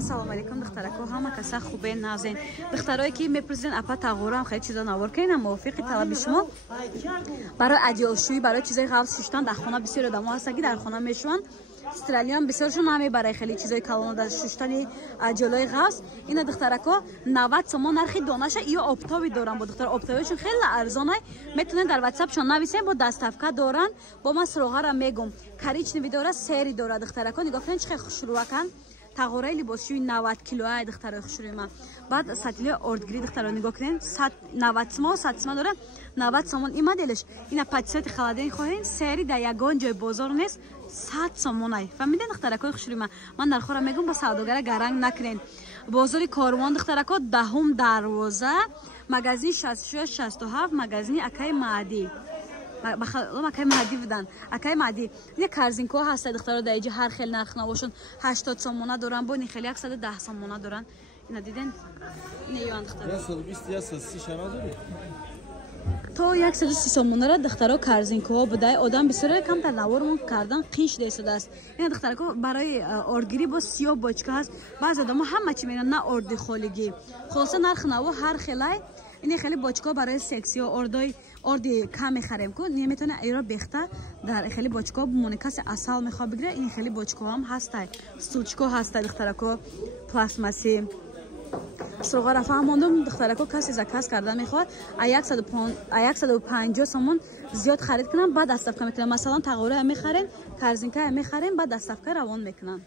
Assalomu alaykum духтарако, ҳама каса хубе назен. Духтарое ки мепурсиден апа тағора ҳам хеле чизо навор кардем, мувофиқи талаби шумо. Барои адиошӯӣ, барои чизои ғафс шуштан дар хона бисёр одамо ҳастанд ки дар хона мешаванд. Австралиан бисёршон намебарад хеле чизои калона дар шуштани ҷолои ғафс. Ина духтарако 90 сомон нархи донаша ё обтоби доран. Бо духтар обтобишон хеле арзонай. Метунен дар WhatsApp-шон нависен, бо даставка доран. Бо ман сроғара мегум. Коричневи дора, сери дора духтарако. Нигоҳ кунед чӣ хеле хушрӯакан. Тағораи либосшӯи 90 килоа духтарои хушрӯима. Баъд сатили ордгири духтаро нигоҳ кунед. 90 сомон, 100 сомон дора. 90 сомон ин моделш. Ина патисоти халадени хоҳен сери дар ягон ҷой бозор нест. 100 сомонай. Фаҳмиден духтаракои хушрӯима. Ман дар хора мегум ба савдогара гаранг накунед. Бозори Корвон духтарако 10 дарвоза, магазин 66-67, магазини Акаи Маъдӣ. Акаи Маъдӣ будан. Акаи Маъдӣ. Ин корзинко ҳаста духтаро дар иҷа ҳар хел нарх навошон 80 сомона доран, бо ин хели 110 сомона доран. Ина диден? Ина ён духтаро. 120 шама дорад. То 130 сомонара духтаро корзинко будай. Одам бисёр камтар навормон кардан қиш десудааст. Ина духтарако барои ордгирӣ бо сиё бочка ҳаст. Баъзе одамо ҳама чӣ меран, на орди холигӣ. Хулоса нарх наво ҳар хелай. Ин хеле бочка барои сексио орди кам мехарем ку неметона эро бехта дар хеле бочка бумоне касе асал мехоҳ бигира. Ин хеле бочка ҳам ҳастай. Стулчко ҳастай духтарако пластмаси. Сроға рафа мондум духтарако касе заказ карда мехоҳад. 150 сомон зиёд харид кунам, баъд доставка мекунам. Масалан тағора мехарем, корзинка мехарем, баъд доставка равон мекунам.